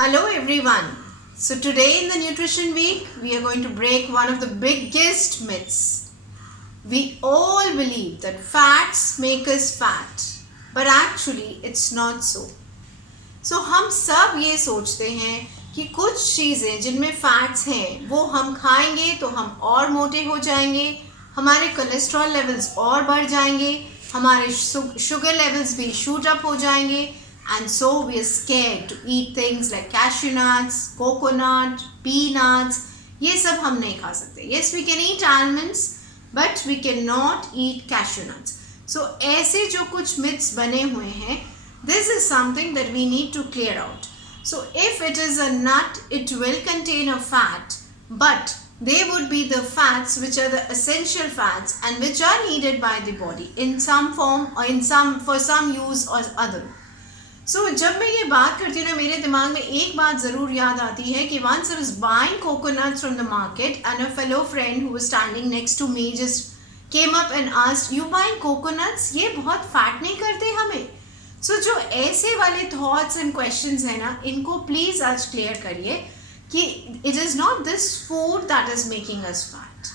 Hello everyone. So today in the Nutrition Week, we are going to break one of the biggest myths. We all believe that fats make us fat, but actually it's not so. So हम सब ये सोचते हैं कि कुछ चीज़ें जिनमें fats हैं वो हम खाएंगे तो हम और मोटे हो जाएंगे, हमारे कोलेस्ट्रॉल लेवल्स और बढ़ जाएंगे, हमारे शुगर लेवल्स भी शूट अप हो जाएंगे. And so we are scared to eat things like cashew nuts, coconut, peanuts. ये सब हम नहीं खा सकते. Yes, we can eat almonds, but we cannot eat cashew nuts. So ऐसे जो कुछ myths बने हुए हैं, this is something that we need to clear out. So if it is a nut, it will contain a fat, but they would be the fats which are the essential fats and which are needed by the body in some form or for some use or other. So जब मैं ये बात करती हूँ ना, मेरे दिमाग में एक बात ज़रूर याद आती है कि once I was buying coconuts from the market and a fellow friend who was standing next to me just came up and asked, "You buying coconuts? ये बहुत फैट नहीं करते हमें?" So जो ऐसे वाले thoughts and questions हैं ना, इनको प्लीज़ आज क्लियर करिए कि it is not this food that is making us fat.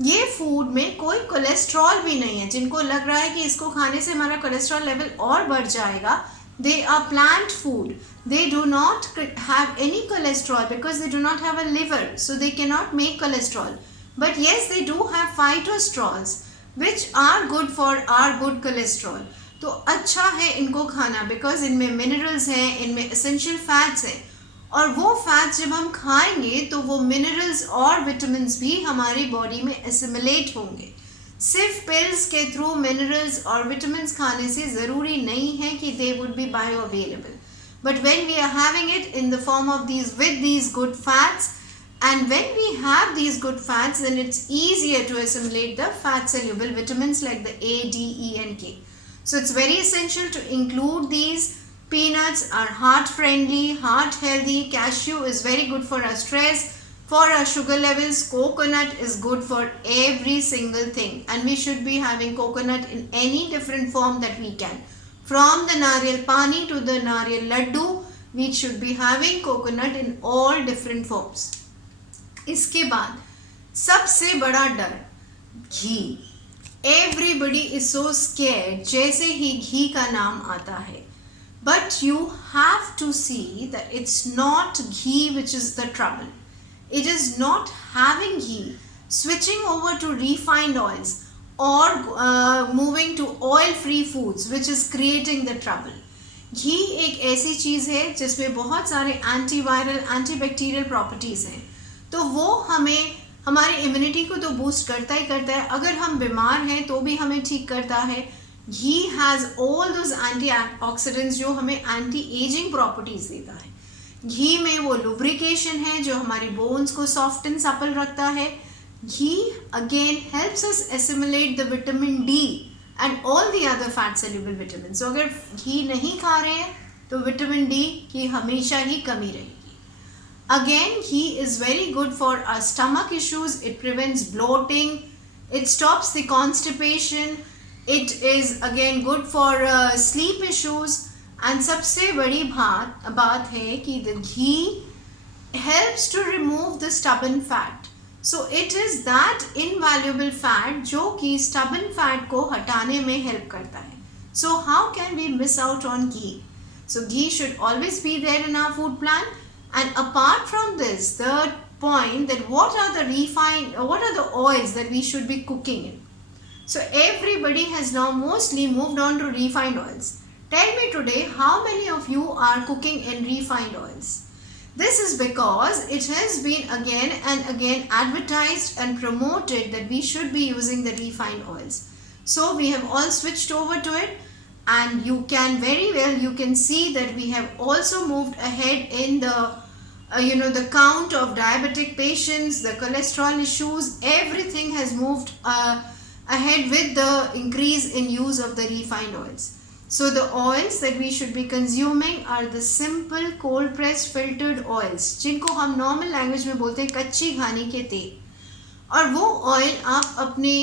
ये फूड में कोई कोलेस्ट्रॉल भी नहीं है. जिनको लग रहा है कि इसको खाने से हमारा कोलेस्ट्रॉल लेवल और बढ़ जाएगा, they are plant food. They do not have any cholesterol because they do not have a liver, so they cannot make cholesterol. But yes, they do have phytosterols which are good for our good cholesterol. तो अच्छा है इनको खाना because इनमें minerals हैं, इनमें essential fats हैं, और वो फैट्स जब हम खाएंगे तो वो मिनरल्स और विटामिन्स भी हमारी बॉडी में एसिमिलेट होंगे. सिर्फ पिल्स के थ्रू मिनरल्स और विटामिन्स खाने से ज़रूरी नहीं है कि they would be bioavailable, but when we are having it in the form of these with these good fats, and when we have these good fats, then it's easier to assimilate the fat soluble vitamins like the A, D, E and K. So it's very essential to include these. Peanuts are heart friendly, heart healthy. Cashew is very good for our stress, for our sugar levels. Coconut is good for every single thing, and we should be having coconut in any different form that we can. From the nariyal pani to the nariyal laddu, we should be having coconut in all different forms. इसके बाद सबसे बड़ा डर घी. Everybody is so scared जैसे ही घी का नाम आता है. But you have to see that it's not ghee which is the trouble. It is not having ghee, switching over to refined oils or moving to oil-free foods which is creating the trouble. घी एक ऐसी चीज़ है जिसमें बहुत सारे antiviral, antibacterial properties हैं, तो वो हमें हमारी इम्यूनिटी को तो बूस्ट करता ही करता है. अगर हम बीमार हैं तो भी हमें ठीक करता है. घी हैज़ ऑल दोज एंटीऑक्सीडेंट्स जो हमें एंटी एजिंग प्रॉपर्टीज़ देता है. घी में वो लुब्रिकेशन है जो हमारी बोन्स को सॉफ्ट एंड सपल रखता है. Ghee again helps us assimilate the vitamin D and all the other fat soluble vitamin. So अगर घी नहीं खा रहे हैं तो विटामिन डी की हमेशा ही कमी रहेगी. Again ghee is very good for our stomach issues. It prevents bloating, it stops the constipation, it is again good for sleep issues. And सबसे बड़ी बात है कि the ghee helps to remove the stubborn fat. So it is that invaluable fat जो कि stubborn fat को हटाने में help करता है. So how can we miss out on ghee? So ghee should always be there in our food plan. And apart from this, the point that what are the oils that we should be cooking in. So everybody has now mostly moved on to refined oils. Tell me today, how many of you are cooking in refined oils? This is because it has been again and again advertised and promoted that we should be using the refined oils. So we have all switched over to it, and you can see that we have also moved ahead in the count of diabetic patients, the cholesterol issues. Everything has moved ahead with the increase in use of the refined oils. So the oils that we should be consuming are the simple cold pressed filtered oils, जिनको हम normal language में बोलते हैं कच्ची घानी के तेल. और वो ऑयल आप अपने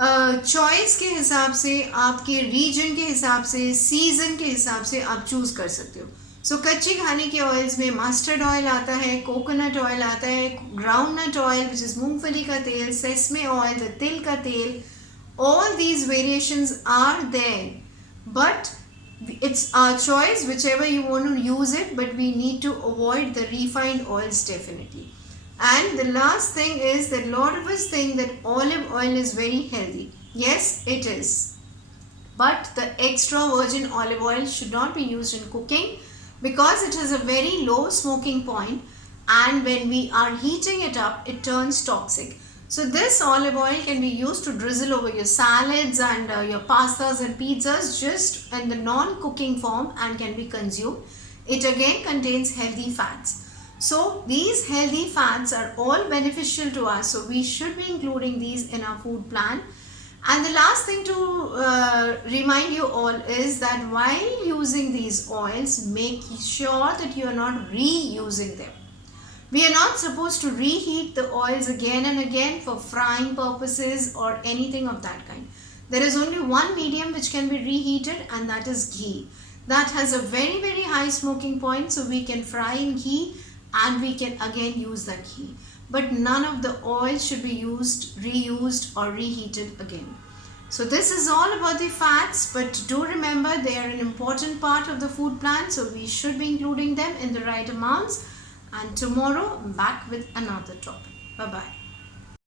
चॉइस के हिसाब से, आपके रीजन के हिसाब से, सीजन के हिसाब से आप चूज़ कर सकते हो. सो कच्ची खाने के ऑयल्स में मस्टर्ड ऑयल आता है, कोकोनट ऑयल आता है, ग्राउंडनट ऑयल विच इज़ मूंगफली का तेल, सेसमे ऑयल द तिल का तेल. All these variations are there, but it's our choice whichever you want to use it, but we need to avoid the refined oils definitely. And the last thing is that a lot of us think that olive oil is very healthy. Yes, it is. But the extra virgin olive oil should not be used in cooking because it has a very low smoking point, and when we are heating it up, it turns toxic. So this olive oil can be used to drizzle over your salads and your pastas and pizzas just in the non-cooking form and can be consumed. It again contains healthy fats. So these healthy fats are all beneficial to us. So we should be including these in our food plan. And the last thing to remind you all is that while using these oils, make sure that you are not reusing them. We are not supposed to reheat the oils again and again for frying purposes or anything of that kind. There is only one medium which can be reheated, and that is ghee. That has a very high smoking point, so we can fry in ghee and we can again use that ghee. But none of the oil should be used, reused or reheated again. So this is all about the fats, but do remember they are an important part of the food plan, so we should be including them in the right amounts. And tomorrow I'm back with another topic. Bye bye.